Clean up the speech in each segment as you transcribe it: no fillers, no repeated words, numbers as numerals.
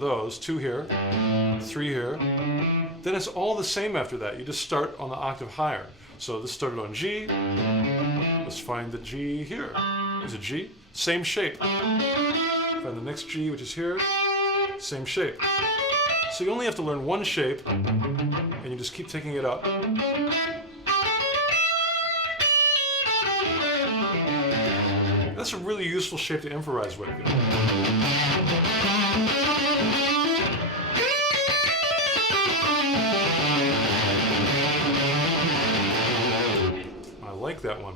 those, 2 here, 3 here. Then it's all the same after that. You just start on the octave higher. So this started on G. Let's find the G here. There's a G, same shape. Find the next G, which is here, same shape. So you only have to learn one shape, and you just keep taking it up. That's a really useful shape to improvise with. I like that one.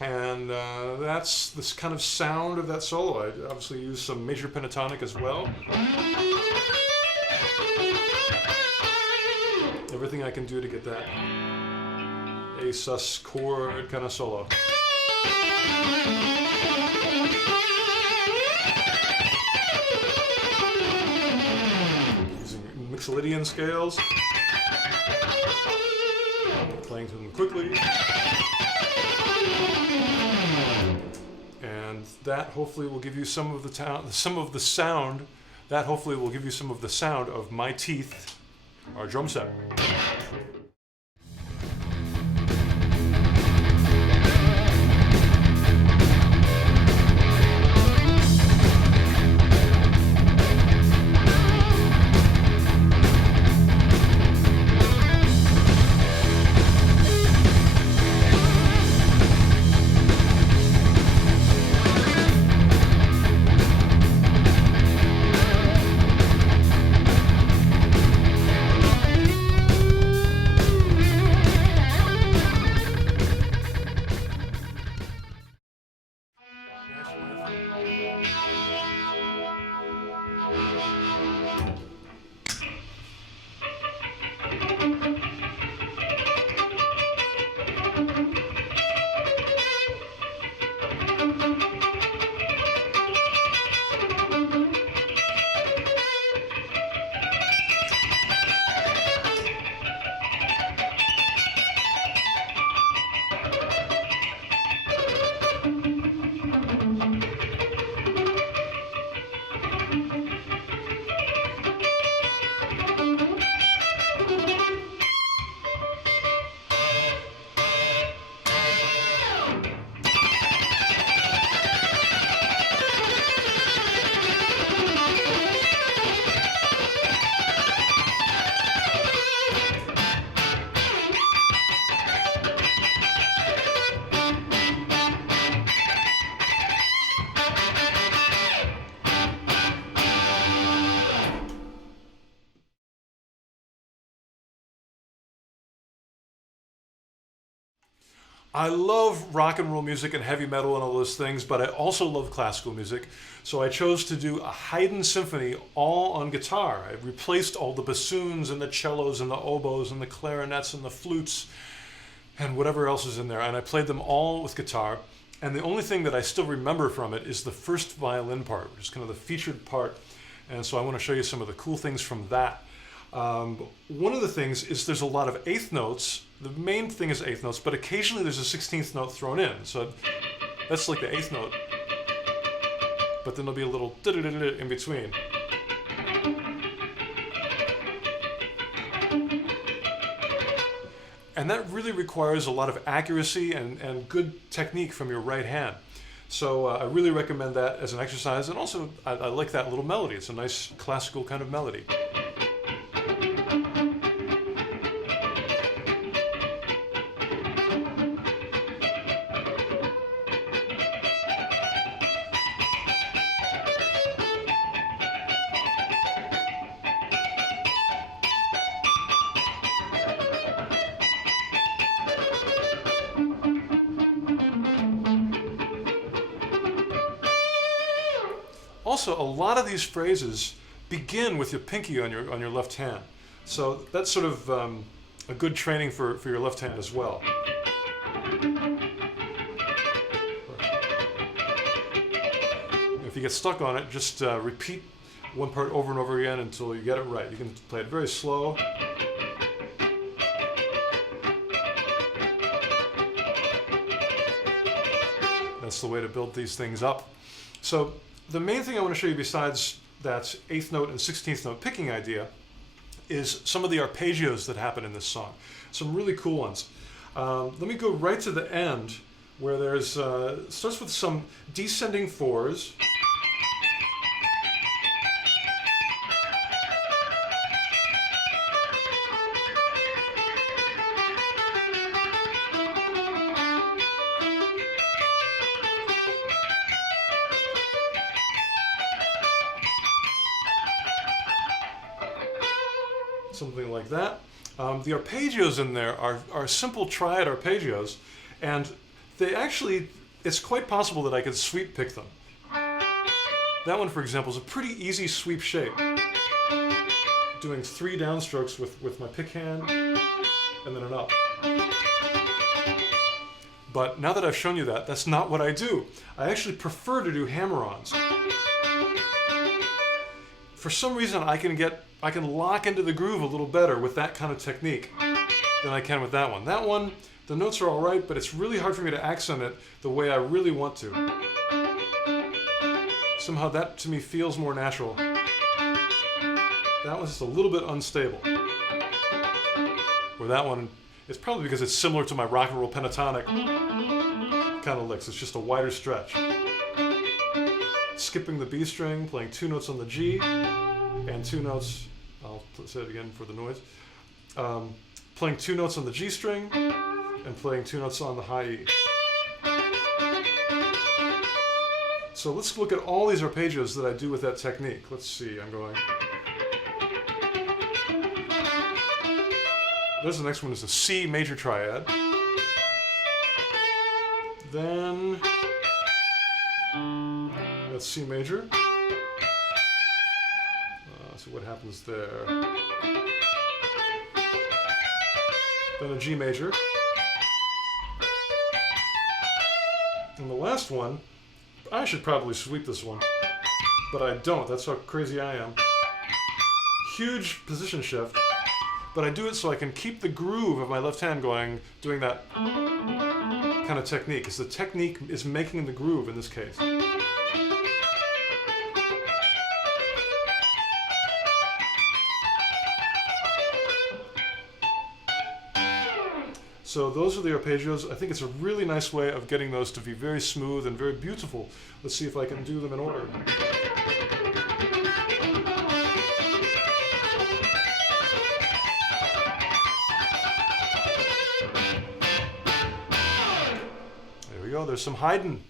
And that's this kind of sound of that solo. I obviously use some major pentatonic as well. Everything I can do to get that A sus chord kind of solo. Using Mixolydian scales, playing to them quickly, and that hopefully will give you some of the sound. That hopefully will give you some of the sound of my teeth, our drum set. I love rock and roll music and heavy metal and all those things, but I also love classical music. So I chose to do a Haydn symphony all on guitar. I replaced all the bassoons and the cellos and the oboes and the clarinets and the flutes and whatever else is in there. And I played them all with guitar. And the only thing that I still remember from it is the first violin part, which is kind of the featured part. And so I want to show you some of the cool things from that. One of the things is there's a lot of eighth notes. The main thing is eighth notes, but occasionally there's a 16th note thrown in. So that's like the eighth note. But then there'll be a little da-da-da-da in between. And that really requires a lot of accuracy and good technique from your right hand. So I really recommend that as an exercise. And also, I like that little melody. It's a nice classical kind of melody. Also, a lot of these phrases begin with your pinky on your left hand. So that's sort of a good training for your left hand as well. If you get stuck on it, just repeat one part over and over again until you get it right. You can play it very slow. That's the way to build these things up. So the main thing I want to show you besides that 8th note and 16th note picking idea is some of the arpeggios that happen in this song. Some really cool ones. Let me go right to the end where there's, starts with some descending 4s. Something like that. The arpeggios in there are simple triad arpeggios, and they actually, it's quite possible that I could sweep pick them. That one, for example, is a pretty easy sweep shape. Doing 3 downstrokes with my pick hand, and then an up. But now that I've shown you that, that's not what I do. I actually prefer to do hammer-ons. For some reason, I can lock into the groove a little better with that kind of technique than I can with that one. That one, the notes are all right, but it's really hard for me to accent it the way I really want to. Somehow that, to me, feels more natural. That one's just a little bit unstable. Where that one, it's probably because it's similar to my rock and roll pentatonic kind of licks. It's just a wider stretch. Skipping the B string, playing 2 notes on the G, and 2 notes, I'll say it again for the noise, playing 2 notes on the G string, and playing 2 notes on the high E. So let's look at all these arpeggios that I do with that technique. Let's see, I'm going... There's the next one, is a C major triad. Then... that's C major. So what happens there? Then a G major. And the last one, I should probably sweep this one, but I don't. That's how crazy I am. Huge position shift, but I do it so I can keep the groove of my left hand going, doing that kind of technique, because the technique is making the groove in this case. So those are the arpeggios. I think it's a really nice way of getting those to be very smooth and very beautiful. Let's see if I can do them in order. There we go, there's some Haydn.